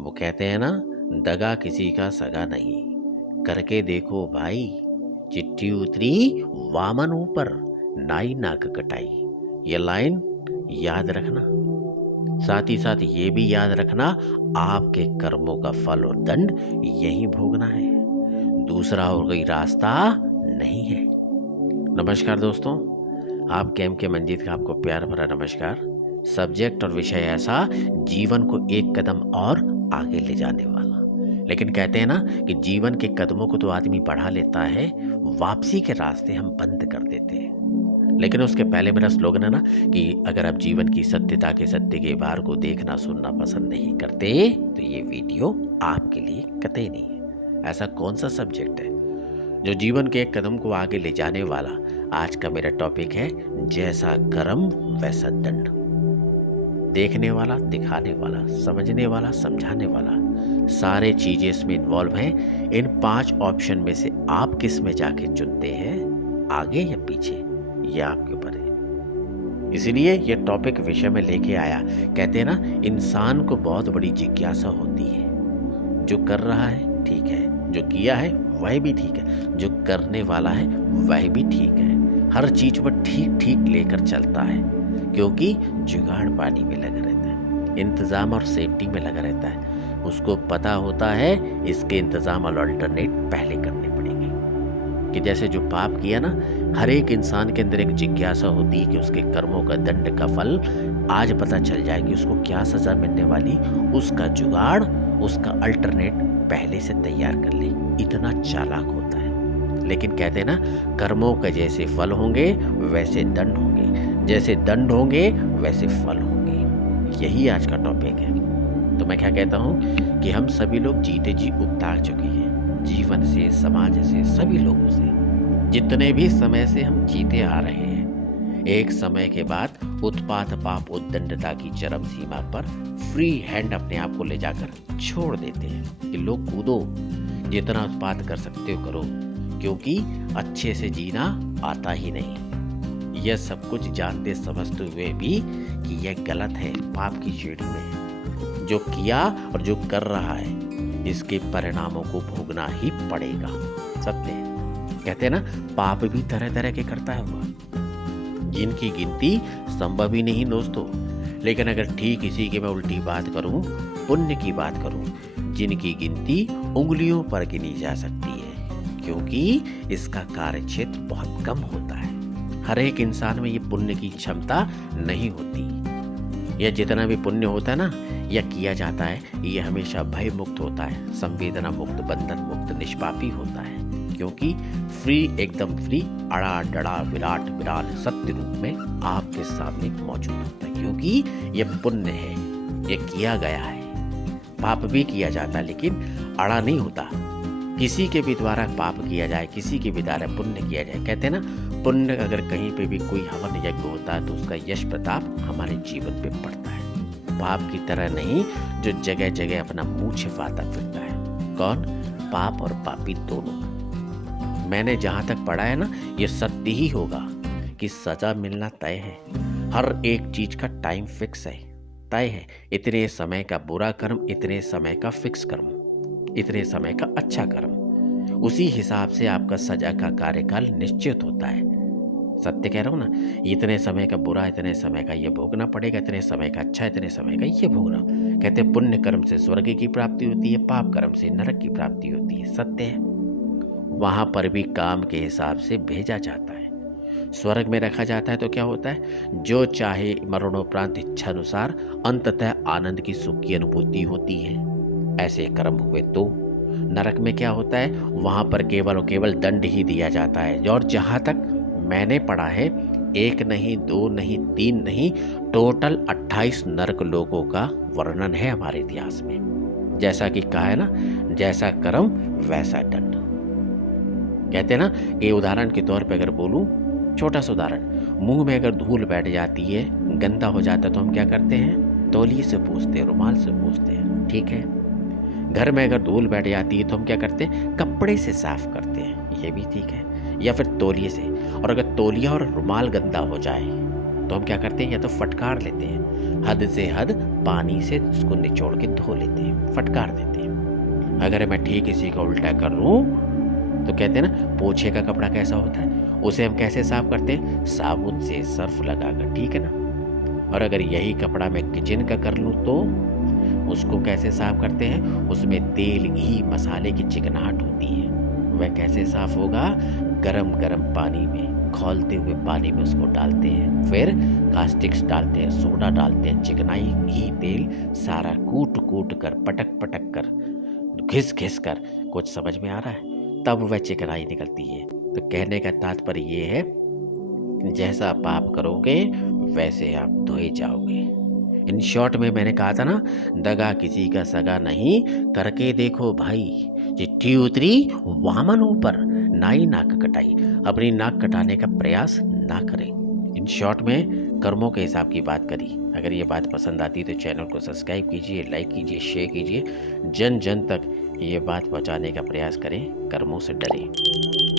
वो कहते हैं ना, दगा किसी का सगा नहीं, करके देखो भाई। चिट्ठी उतरी वामन ऊपर, नाई नाक कटाई। ये लाइन याद रखना। साथ ही साथ ये भी याद रखना, आपके कर्मों का फल और दंड यही भोगना है, दूसरा और कोई रास्ता नहीं है। नमस्कार दोस्तों, आपके एम के मंजीत का आपको प्यार भरा नमस्कार। सब्जेक्ट और विषय ऐसा, जीवन को एक कदम और आगे ले जाने वाला। लेकिन कहते हैं ना कि जीवन के कदमों को तो आदमी बढ़ा लेता है, वापसी के रास्ते हम बंद कर देते हैं। लेकिन उसके पहले मेरा स्लोगन है ना कि अगर आप जीवन की सत्यता के सत्य के बार को देखना सुनना पसंद नहीं करते तो ये वीडियो आपके लिए कतई नहीं है। ऐसा कौन सा सब्जेक्ट है जो जीवन के एक कदम को आगे ले जाने वाला? आज का मेरा टॉपिक है, जैसा कर्म वैसा दंड। देखने वाला, दिखाने वाला, समझने वाला, समझाने वाला, सारे चीजें इसमें इन्वॉल्व हैं। इन 5 ऑप्शन में से आप किस में जाके चुनते हैं, आगे या पीछे, ये आपके ऊपर है। इसलिए ये टॉपिक विषय में लेके आया। कहते हैं ना, इंसान को बहुत बड़ी जिज्ञासा होती है। जो कर रहा है ठीक है, जो किया है वह भी ठीक है, जो करने वाला है वह भी ठीक है। हर चीज वो ठीक ठीक लेकर चलता है, क्योंकि जुगाड़ पानी में लगा रहता है, इंतजाम और सेफ्टी में लगा रहता है। उसको पता होता है इसके इंतजाम और अल्टरनेट पहले करने पड़ेंगे। कि जैसे जो पाप किया ना, हर एक इंसान के अंदर एक जिज्ञासा होती है कि उसके कर्मों का दंड का फल आज पता चल जाए कि उसको क्या सजा मिलने वाली, उसका जुगाड़, उसका अल्टरनेट पहले से तैयार कर ले। इतना चालाक होता है। लेकिन कहते हैं ना, कर्मों के जैसे फल होंगे वैसे दंड होंगे, जैसे दंड होंगे वैसे फल होंगे। यही आज का टॉपिक है। तो मैं क्या कहता हूँ कि हम सभी लोग जीते जी उगता चुके हैं, जीवन से, समाज से, सभी लोगों से। जितने भी समय से हम जीते आ रहे हैं, एक समय के बाद उत्पात पाप उद्दंडता की चरम सीमा पर फ्री हैंड अपने आप को ले जाकर छोड़ देते हैं कि लोग कूदो, जितना उत्पात कर सकते हो करो, क्योंकि अच्छे से जीना आता ही नहीं। यह सब कुछ जानते समझते हुए भी कि यह गलत है, पाप की श्रेणी में है। जो किया और जो कर रहा है, इसके परिणामों को भोगना ही पड़ेगा। सत्य है। कहते हैं ना, पाप भी तरह तरह के करता है हुआ, जिनकी गिनती संभव ही नहीं दोस्तों। लेकिन अगर ठीक इसी की मैं उल्टी बात करूं, पुण्य की बात करूं, जिनकी गिनती उंगलियों पर गिनी जा सकती है, क्योंकि इसका कार्य क्षेत्र बहुत कम होता है। हर एक इंसान में ये पुण्य की क्षमता नहीं होती। यह जितना भी पुण्य होता है ना, यह किया जाता है, यह हमेशा भय मुक्त होता है, संवेदना मुक्त, बंधन मुक्त, निष्पापी होता है। क्योंकि फ्री, एकदम फ्री, अड़ा डड़ा विराट विराट सत्य रूप में आपके सामने मौजूद होता है। क्योंकि यह पुण्य है, यह किया गया है। पाप भी किया जाता है, लेकिन अड़ा नहीं होता। किसी के भी द्वारा पाप किया जाए, किसी के भी द्वारा पुण्य किया जाए। कहते हैं ना, पुण्य अगर कहीं पे भी कोई हवन यज्ञ होता है तो उसका यश प्रताप हमारे जीवन पे पड़ता है। पाप की तरह नहीं, जो जगह जगह अपना मुंह छिपाता फिरता है। कौन? पाप और पापी दोनों। मैंने जहां तक पढ़ा है ना, ये सत्य ही होगा कि सजा मिलना तय है। हर एक चीज का टाइम फिक्स है, तय है। इतने समय का बुरा कर्म, इतने समय का फिक्स कर्म, इतने समय का अच्छा कर्म, उसी हिसाब से आपका सजा का कार्यकाल निश्चित होता है। सत्य कह रहा हूं ना, इतने समय का बुरा, इतने समय का ये भोगना पड़ेगा, इतने समय का अच्छा, इतने समय का ये भोगना। कहते हैं पुण्य कर्म से स्वर्ग की प्राप्ति होती है, पाप कर्म से नरक की प्राप्ति होती है। सत्य है। वहां पर भी काम के हिसाब से भेजा जाता है। स्वर्ग में रखा जाता है तो क्या होता है, जो चाहे मरणोपरांत इच्छा अनुसार अंततः आनंद की सुख की अनुभूति होती है। ऐसे कर्म हुए तो नरक में क्या होता है, वहां पर केवल और केवल दंड ही दिया जाता है। और जहां तक मैंने पढ़ा है, 1 नहीं, 2 नहीं, 3 नहीं, टोटल 28 नरक लोगों का वर्णन है हमारे इतिहास में। जैसा कि कहा है ना, जैसा कर्म वैसा दंड। कहते हैं ना, ये उदाहरण के तौर पे अगर बोलूं, छोटा सा उदाहरण, मुंह में अगर धूल बैठ जाती है, गंदा हो जाता है, तो हम क्या करते हैं, तौलिए से पोंछते हैं, रुमाल से पोंछते हैं। ठीक है। घर में अगर धूल बैठ जाती है तो हम क्या करते हैं, कपड़े से साफ करते हैं। ये भी ठीक है। या फिर तौलिए से। और अगर तौलिया और रुमाल गंदा हो जाए तो हम क्या करते हैं, या तो फटकार लेते हैं, हद से हद पानी से उसको निचोड़ के धो लेते हैं, फटकार देते हैं। अगर मैं ठीक इसी का उल्टा कर लूँ तो कहते हैं ना, पोछे का कपड़ा कैसा होता है, उसे हम कैसे साफ करते हैं, साबुन से सर्फ लगाकर, ठीक है ना। और अगर यही कपड़ा मैं किचन का कर लूँ तो उसको कैसे साफ करते हैं, उसमें तेल घी मसाले की चिकनाहट होती है। वह कैसे साफ होगा, गरम गरम पानी में, खौलते हुए पानी में उसको डालते हैं, फिर कास्टिक्स डालते हैं, सोडा डालते हैं, चिकनाई घी तेल सारा कूट कूट कर, पटक पटक कर, घिस घिस कर, कुछ समझ में आ रहा है, तब वह चिकनाई निकलती है। तो कहने का तात्पर्य ये है, जैसा पाप करोगे वैसे आप धोए जाओगे। इन शॉर्ट में मैंने कहा था ना, दगा किसी का सगा नहीं, करके देखो भाई, चिट्ठी उतरी वामन ऊपर, नाई नाक कटाई। अपनी नाक कटाने का प्रयास ना करें। इन शॉर्ट में कर्मों के हिसाब की बात करी। अगर ये बात पसंद आती तो चैनल को सब्सक्राइब कीजिए, लाइक कीजिए, शेयर कीजिए, जन जन तक ये बात पहुंचाने का प्रयास करें, कर्मों से डरें।